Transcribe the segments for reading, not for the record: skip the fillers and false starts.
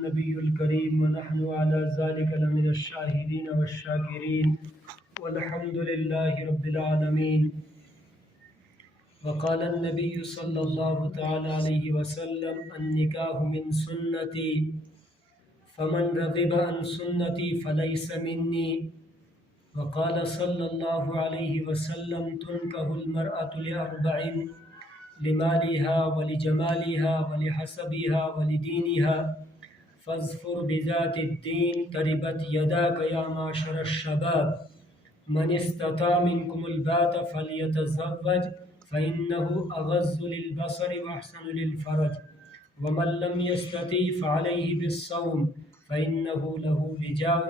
النبي الكريم ونحن على ذلك لمن الشاهدين والشاكرين والحمد لله رب العالمين. وقال النبي صلى الله تعالى عليه وسلم النكاح من سنتي فمن رغب عن سنتي فليس مني. وقال صلى الله عليه وسلم تنكح المرأة لأربع لمالها ولجمالها ولحسبها ولدينها فاظفر بذات الدين تربت يداك يا معشر الشباب من استطاع منكم الباءة فليتزوج فإنه أغض للبصر وأحسن للفرج ومن لم يستطع فعليه بالصوم فإنه له وجاء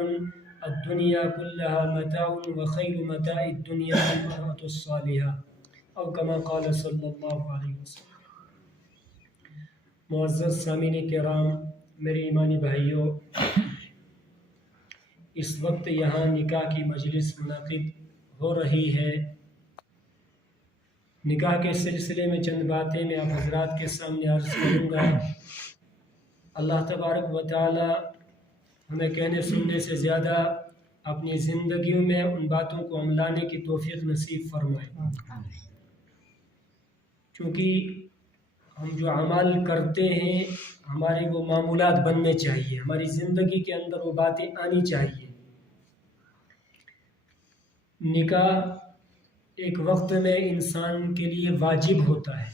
الدنيا كلها متاع وخير متاع الدنيا المرأة الصالحة او کما قال صلی اللہ علیہ وسلم. معزز سامعین کرام، میرے ایمانی بھائیوں، اس وقت یہاں نکاح کی مجلس منعقد ہو رہی ہے. نکاح کے سلسلے میں چند باتیں میں آپ حضرات کے سامنے عرض کروں گا. اللہ تبارک و تعالی ہمیں کہنے سننے سے زیادہ اپنی زندگیوں میں ان باتوں کو عملانے کی توفیق نصیب فرمائے. کیونکہ ہم جو عمل کرتے ہیں ہماری وہ معمولات بننے چاہیے، ہماری زندگی کے اندر وہ باتیں آنی چاہیے. نکاح ایک وقت میں انسان کے لیے واجب ہوتا ہے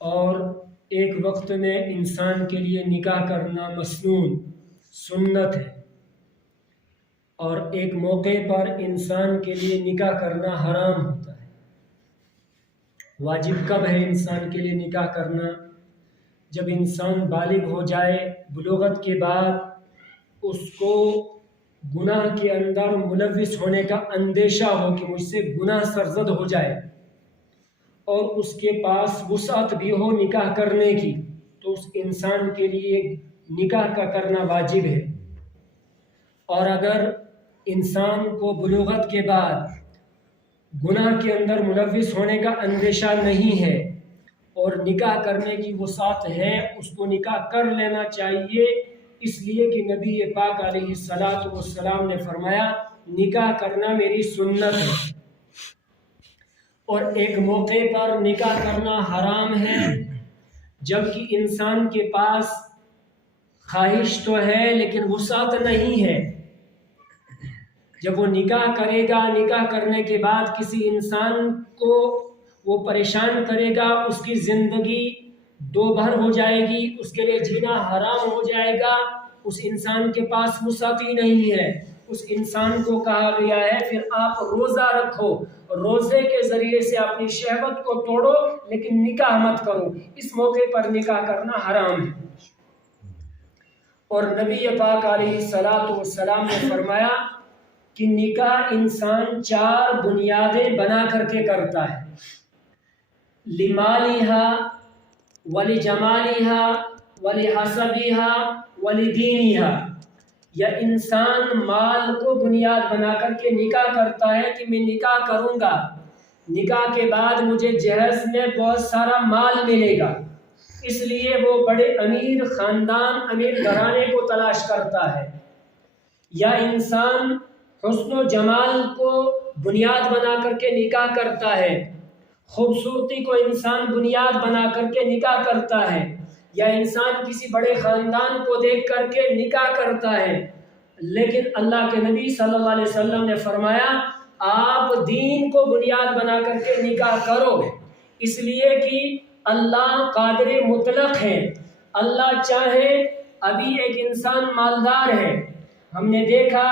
اور ایک وقت میں انسان کے لیے نکاح کرنا مسنون سنت ہے، اور ایک موقع پر انسان کے لیے نکاح کرنا حرام ہوتا ہے. واجب کب ہے انسان کے لیے نکاح کرنا؟ جب انسان بالغ ہو جائے، بلوغت کے بعد اس کو گناہ کے اندر ملوث ہونے کا اندیشہ ہو کہ مجھ سے گناہ سرزد ہو جائے، اور اس کے پاس وسعت بھی ہو نکاح کرنے کی، تو اس انسان کے لیے نکاح کا کرنا واجب ہے. اور اگر انسان کو بلوغت کے بعد گناہ کے اندر ملوث ہونے کا اندیشہ نہیں ہے اور نکاح کرنے کی وسعت ہے، اس کو نکاح کر لینا چاہیے. اس لیے کہ نبی پاک علیہ الصلاۃ والسلام نے فرمایا نکاح کرنا میری سنت ہے. اور ایک موقع پر نکاح کرنا حرام ہے جبکہ انسان کے پاس خواہش تو ہے لیکن وسعت نہیں ہے. جب وہ نکاح کرے گا، نکاح کرنے کے بعد کسی انسان کو وہ پریشان کرے گا، اس کی زندگی دو بھر ہو جائے گی، اس کے لیے جینا حرام ہو جائے گا. اس انسان کے پاس وسعت ہی نہیں ہے. اس انسان کو کہا گیا ہے پھر آپ روزہ رکھو، روزے کے ذریعے سے اپنی شہوت کو توڑو لیکن نکاح مت کرو. اس موقع پر نکاح کرنا حرام ہے. اور نبی پاک علیہ الصلاۃ والسلام نے فرمایا کہ نکاح انسان چار بنیادیں بنا کر کے کرتا ہے: لمالہا ولجمالہا ولحسبہا ولدینہا. یا انسان مال کو بنیاد بنا کر کے نکاح کرتا ہے کہ میں نکاح کروں گا، نکاح کے بعد مجھے جہیز میں بہت سارا مال ملے گا، اس لیے وہ بڑے امیر خاندان، امیر گھرانے کو تلاش کرتا ہے. یا انسان حسن و جمال کو بنیاد بنا کر کے نکاح کرتا ہے، خوبصورتی کو انسان بنیاد بنا کر کے نکاح کرتا ہے. یا انسان کسی بڑے خاندان کو دیکھ کر کے نکاح کرتا ہے. لیکن اللہ کے نبی صلی اللہ علیہ وسلم نے فرمایا آپ دین کو بنیاد بنا کر کے نکاح کرو، اس لیے کہ اللہ قادر مطلق ہے. اللہ چاہے ابھی ایک انسان مالدار ہے، ہم نے دیکھا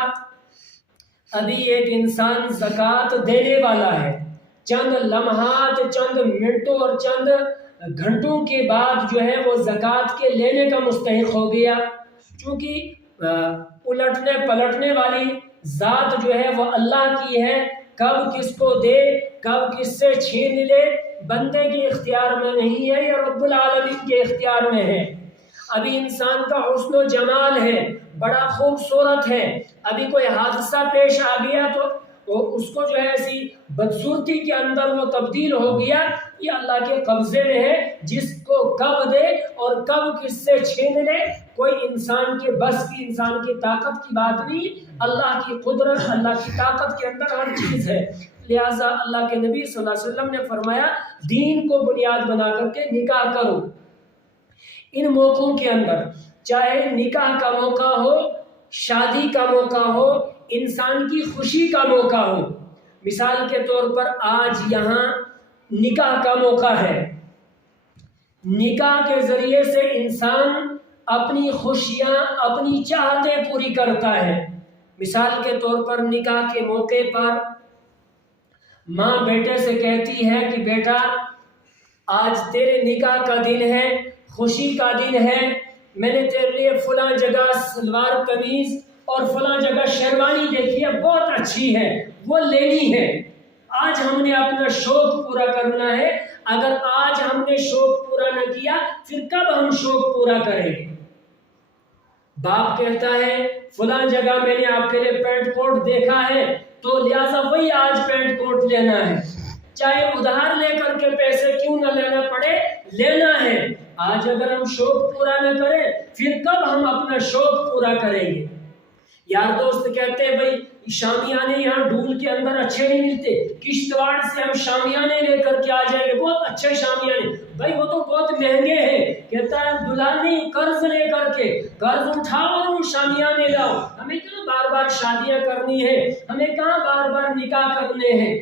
ابھی ایک انسان زکوٰۃ دینے والا ہے، چند لمحات، چند منٹوں اور چند گھنٹوں کے بعد جو ہے وہ زکوٰۃ کے لینے کا مستحق ہو گیا. چونکہ الٹنے پلٹنے والی ذات جو ہے وہ اللہ کی ہے، کب کس کو دے، کب کس سے چھین لے بندے کے اختیار میں نہیں ہے، یہ رب العالمین کے اختیار میں ہے. ابھی انسان کا حسن و جمال ہے، بڑا خوبصورت ہے، ابھی کوئی حادثہ پیش آ گیا تو اور اس کو جو ہے ایسی بدصورتی کے اندر وہ تبدیل ہو گیا، یہ اللہ کے قبضے میں ہے، جس کو کب دے اور کب کس سے چھین لے کوئی انسان کے بس کی، انسان کی طاقت کی بات نہیں، اللہ کی قدرت، اللہ کی طاقت کے اندر ہر چیز ہے۔ لہٰذا اللہ کے نبی صلی اللہ علیہ وسلم نے فرمایا دین کو بنیاد بنا کر کے نکاح کرو۔ ان موقعوں کے اندر چاہے نکاح کا موقع ہو، شادی کا موقع ہو، انسان کی خوشی کا موقع ہو، مثال کے طور پر آج یہاں نکاح کا موقع ہے، نکاح کے ذریعے سے انسان اپنی خوشیاں، اپنی چاہتیں پوری کرتا ہے۔ مثال کے طور پر نکاح کے موقع پر ماں بیٹے سے کہتی ہے کہ بیٹا آج تیرے نکاح کا دن ہے، خوشی کا دن ہے، میں نے تیرے لیے فلاں جگہ سلوار قمیض اور فلاں جگہ شیروانی دیکھی ہے، بہت اچھی ہے، وہ لینی ہے، آج ہم نے اپنا شوق پورا کرنا ہے۔ اگر آج ہم نے شوق پورا نہ کیا پھر کب ہم شوق پورا کریں گے؟ باپ کہتا ہے فلاں جگہ میں نے آپ کے لیے پینٹ کوٹ دیکھا ہے تو لہٰذا وہی آج پینٹ کوٹ لینا ہے، چاہے ادھار لے کر کے پیسے کیوں نہ لینا پڑے، لینا ہے۔ آج اگر ہم شوق پورا نہ کریں پھر کب ہم اپنا شوق پورا کریں گے؟ یار دوست کہتے ہیں بھائی شامیانے یہاں ڈھول کے اندر اچھے نہیں ملتے، کشتواڑ سے ہم شامیانے لے کر کے آ جائیں گے، بہت اچھے شامیانے، بھائی وہ تو بہت مہنگے ہیں۔ کہتا ہے دلہن نہیں، قرض لے کر کے، قرض اٹھاؤ اور وہ شامیانے لاؤ، ہمیں کہاں بار بار شادیاں کرنی ہے، ہمیں کہاں بار بار نکاح کرنے ہیں۔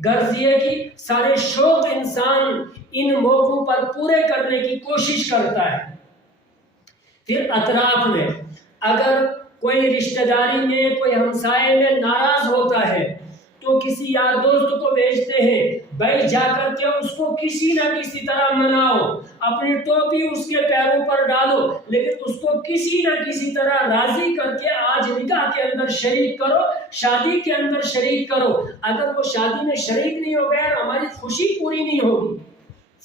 غرض یہ کہ سارے شوق انسان ان موقعوں پر پورے کرنے کی کوشش کرتا ہے۔ پھر اطراف میں اگر کوئی رشتہ داری میں، کوئی ہمسائے میں ناراض ہوتا ہے تو کسی یار دوست کو بھیجتے ہیں، بھائی جا کر کے اس کو کسی نہ کسی طرح مناؤ، اپنی ٹوپی اس کے پیروں پر ڈالو، لیکن اس کو کسی نہ کسی طرح راضی کر کے آج نکاح کے اندر شریک کرو، شادی کے اندر شریک کرو۔ اگر وہ شادی میں شریک نہیں ہو گیا ہماری خوشی پوری نہیں ہوگی۔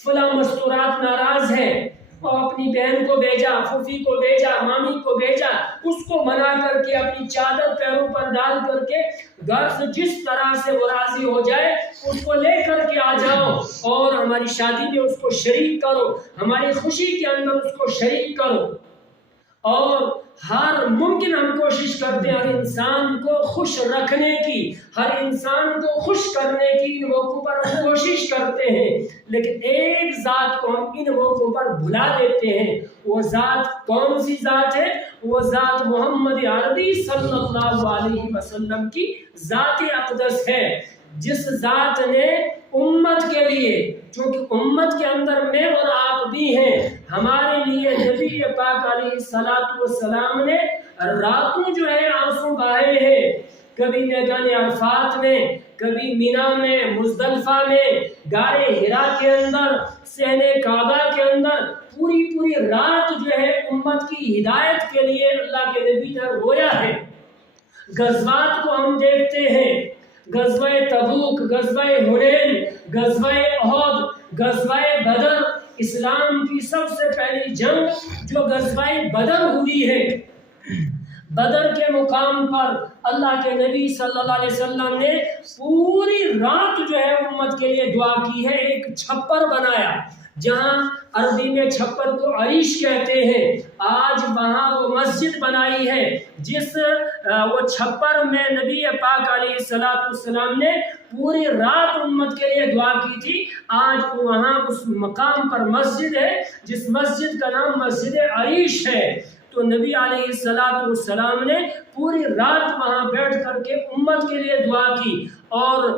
فلاں مستورات ناراض ہیں، اور اپنی بہن کو بھیجا، پھوپھی کو بھیجا، مامی کو بھیجا، اس کو منا کر کے اپنی چادر پیروں پر ڈال کر کے غرض جس طرح سے وہ راضی ہو جائے اس کو لے کر کے آ جاؤ اور ہماری شادی میں اس کو شریک کرو، ہماری خوشی کے اندر اس کو شریک کرو۔ اور ہر ممکن ہم کوشش کرتے ہیں ہر انسان کو خوش رکھنے کی، ہر انسان کو خوش کرنے کی، ان موقعوں پر ہم کوشش کرتے ہیں، لیکن ایک ذات کو ہم ان موقعوں پر بھلا دیتے ہیں۔ وہ ذات کون سی ذات ہے؟ وہ ذات محمد عربی صلی اللہ علیہ وسلم کی ذات اقدس ہے، جس ذات نے امت کے لیے، چونکہ امت کے اندر میں اور آپ بھی ہیں، ہمارے لیے نبی پاک علیہ السلام نے راتوں جو ہے آنسو بہائے ہیں، کبھی میدان عرفات میں، کبھی مینا میں، مزدلفہ میں، غار حرا کے اندر، صحن کعبہ کے اندر، پوری رات جو ہے امت کی ہدایت کے لیے اللہ کے نبی نے رویا ہے۔ غزوات کو ہم دیکھتے ہیں، غزوہ تبوک، غزوہ حنین، غزوہ احد، غزوہ بدر، اسلام کی سب سے پہلی جنگ جو غزوہ بدر ہوئی ہے، بدر کے مقام پر اللہ کے نبی صلی اللہ علیہ وسلم نے پوری رات جو ہے امت کے لیے دعا کی ہے، ایک چھپر بنایا، جہاں عربی میں چھپر کو عریش کہتے ہیں، آج وہاں وہ مسجد بنائی ہے، جس وہ چھپر میں نبی پاک علیہ السلام نے پوری رات امت کے لیے دعا کی تھی، آج وہاں اس مقام پر مسجد ہے جس مسجد کا نام مسجد عریش ہے۔ تو نبی علیہ السلام نے پوری رات وہاں بیٹھ کر کے امت کے لیے دعا کی اور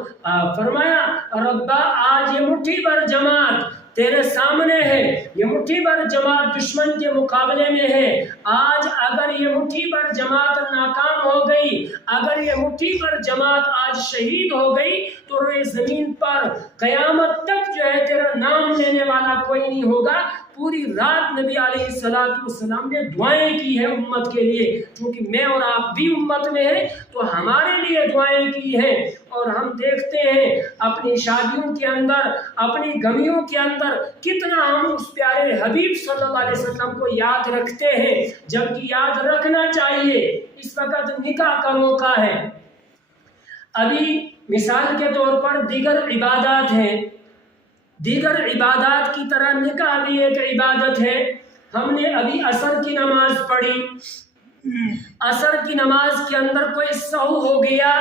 فرمایا ربا آج یہ مٹھی بھر جماعت تیرے سامنے ہے، یہ مٹھی بھر جماعت دشمن کے مقابلے میں ہے، آج اگر یہ مٹھی بھر جماعت ناکام ہو گئی، اگر یہ مٹھی بھر جماعت آج شہید ہو گئی تو روئے زمین پر قیامت تک جو ہے تیرا نام لینے والا کوئی نہیں ہوگا۔ پوری رات نبی علیہ السلام نے دعائیں کی ہے امت کے لیے، چونکہ میں اور آپ بھی امت میں ہیں تو ہمارے لیے دعائیں کی ہیں۔ اور ہم دیکھتے ہیں اپنی شادیوں کے اندر، اپنی غمیوں کے اندر کتنا ہم اس پیارے حبیب صلی اللہ علیہ وسلم کو یاد رکھتے ہیں، جبکہ یاد رکھنا چاہیے۔ اس وقت نکاح کا موقع ہے، ابھی مثال کے طور پر دیگر عبادات ہیں، دیگر عبادات کی طرح نکاح بھی ایک عبادت ہے۔ ہم نے ابھی عصر کی نماز پڑھی، عصر کی نماز کے اندر کوئی سہو ہو گیا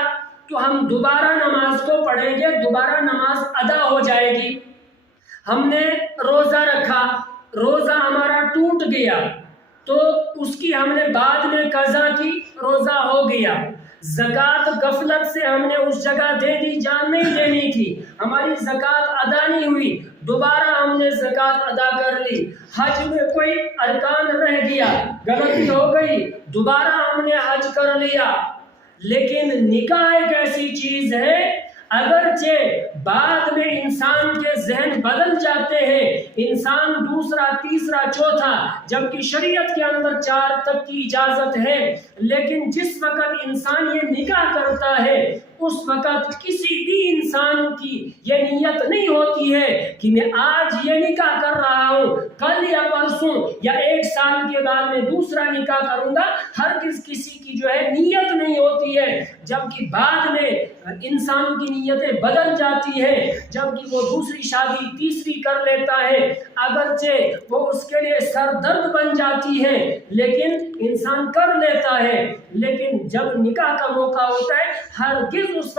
تو ہم دوبارہ نماز کو پڑھیں گے، دوبارہ نماز ادا ہو جائے گی۔ ہم نے روزہ رکھا، روزہ ہمارا ٹوٹ گیا تو اس کی ہم نے بعد میں قضا کی، روزہ ہو گیا۔ زکوٰۃ غفلت سے ہم نے اس جگہ دے دی، جان نہیں دینی تھی، ہماری زکوٰۃ ادا نہیں ہوئی، دوبارہ ہم نے زکوٰۃ ادا کر لی۔ حج میں کوئی ارکان رہ گیا، غلطی ہو گئی، دوبارہ ہم نے حج کر لیا۔ لیکن نکاح ایک ایسی چیز ہے، اگرچہ بعد میں انسان کے ذہن بدل جاتے ہیں، انسان دوسرا تیسرا چوتھا، جبکہ شریعت کے اندر 4 تک کی اجازت ہے، لیکن جس وقت انسان یہ نکاح کرتا ہے اس وقت کسی بھی انسان کی یہ نیت نہیں ہوتی ہے کہ میں آج یہ نکاح کر رہا ہوں، کل یا پرسوں یا 1 سال کے بعد میں دوسرا نکاح کروں گا، ہرگز کسی کی جو ہے نیت نہیں ہوتی ہے، جبکہ بعد میں انسان کی نیتیں بدل جاتی ہے، جبکہ وہ دوسری شادی تیسری کر لیتا ہے، اگرچہ وہ اس کے لیے سر درد بن جاتی ہے لیکن انسان کر لیتا ہے۔ لیکن جب نکاح کا موقع ہوتا ہے ہرگز اس وقت